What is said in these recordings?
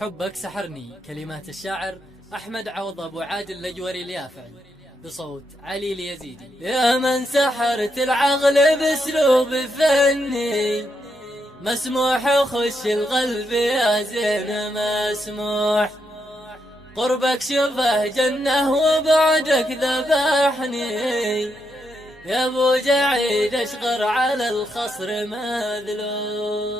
حبك سحرني. كلمات الشاعر أحمد عوض أبو عادل الأجوري اليافعي، بصوت علي اليزيدي. يا من سحرت العقل بأسلوب فني مسموح، خش القلب يا زين مسموح. قربك شبه جنة وبعدك ذبحني، يا ابو جعيد اشغر على الخصر مذلوح.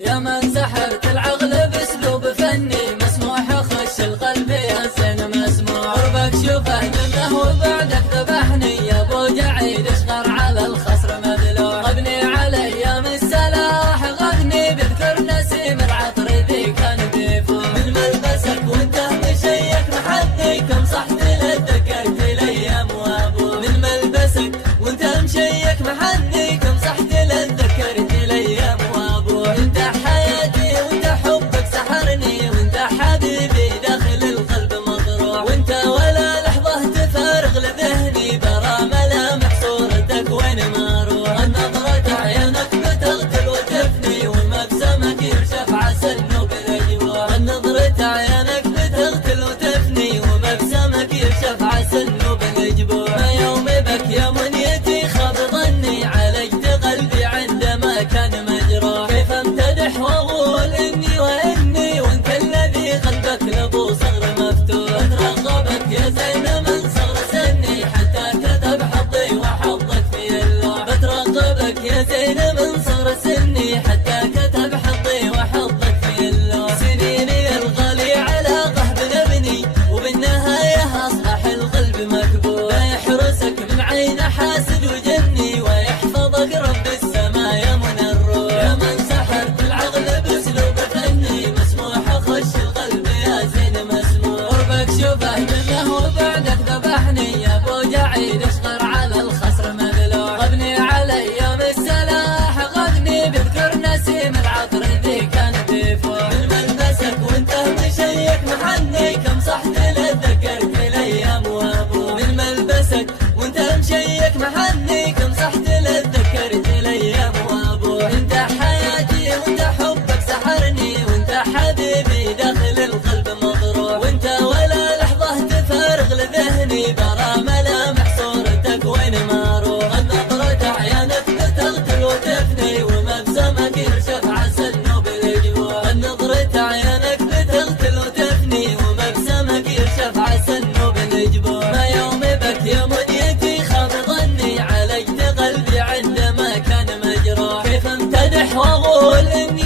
يا من سحرت العقل باسلوب فني مسموح، خش القلب يا زين مسموح. قربك شبه جنة وبعدك ذبحني، يا ابو جعيد اشغر على الخصر مذلوح. غبني على ايام السلاح، غني بذكر نسيم العطر ذي كان بيفوح. من ملبسك وانت مشيك محدي، كم صحت لذكرت الايام وابوك. من ملبسك وانت مشيك محدي، كم صحت لذكرت الايام وابوك. انت حياتي وانت حبك سحرني، وانت حبيبي داخل القلب مطروح. وانت ولا لحظة تفارغ لذهني، برا ملامح صورتك وين ما اروح. النظرة عينك بتغتل وتفني، ومبسمك يرشف عسل نوب الاجواء. النظرة عينك بتغتل وتفني، ومبسمك يرشف عسل نوب الاجواء. ما يوم بك يا منيتي خاب ظني، عالجت قلبي عندما كان مجروح. كيف امتدح واقول اني واني، وانت الذي قلبك لابو صغر مفتوح. بترقبك يا زين من صغر سني، حتى كتب حظي وحظك في اللوح. بترقبك يا زين من صغر سني، حتى كتب حظي وحظك في اللوح. سنيني الغالي علاقه بنبني، وبالنهايه اصبح القلب مكبوت. لا يحرسك من عين حاسد وجني، ويحفظك رب السماء يا من الروح. يا من سحرت العقل باسلوب فني مسموح، خش القلب يا زين مسموح. قربك شبه منه وبعدك ذبحني، يا ابو جعيد اشغر على الخصر مذلوح. غبني على ايام السلاح، غني بذكر نسيم العطر ذي كان بيفوح. من ملبسك وانت مشيك محني، كم صحت لذكرت الايام وابوك. من ملبسك وانت مشيك محني، كم صحت لذكرت الايام وابوك. انت حياتي وانت حبك سحرني، وانت حبيبي داخل القلب مطروح. وانت ولا لحظة تفارغ لذهني، برا ملامح صورتك وين ما اروح. النظرة عيانك بتغتل وتفني، ومبسمك يرشف عسل نوب الاجواء. النظرة عيانك بتغتل وتفني، ومبسمك يرشف عسل نوب الاجواء. ما يوم بك يا منيتي خاب ظني، عالجت قلبي عندما كان مجروح. كيف امتدح واقول اني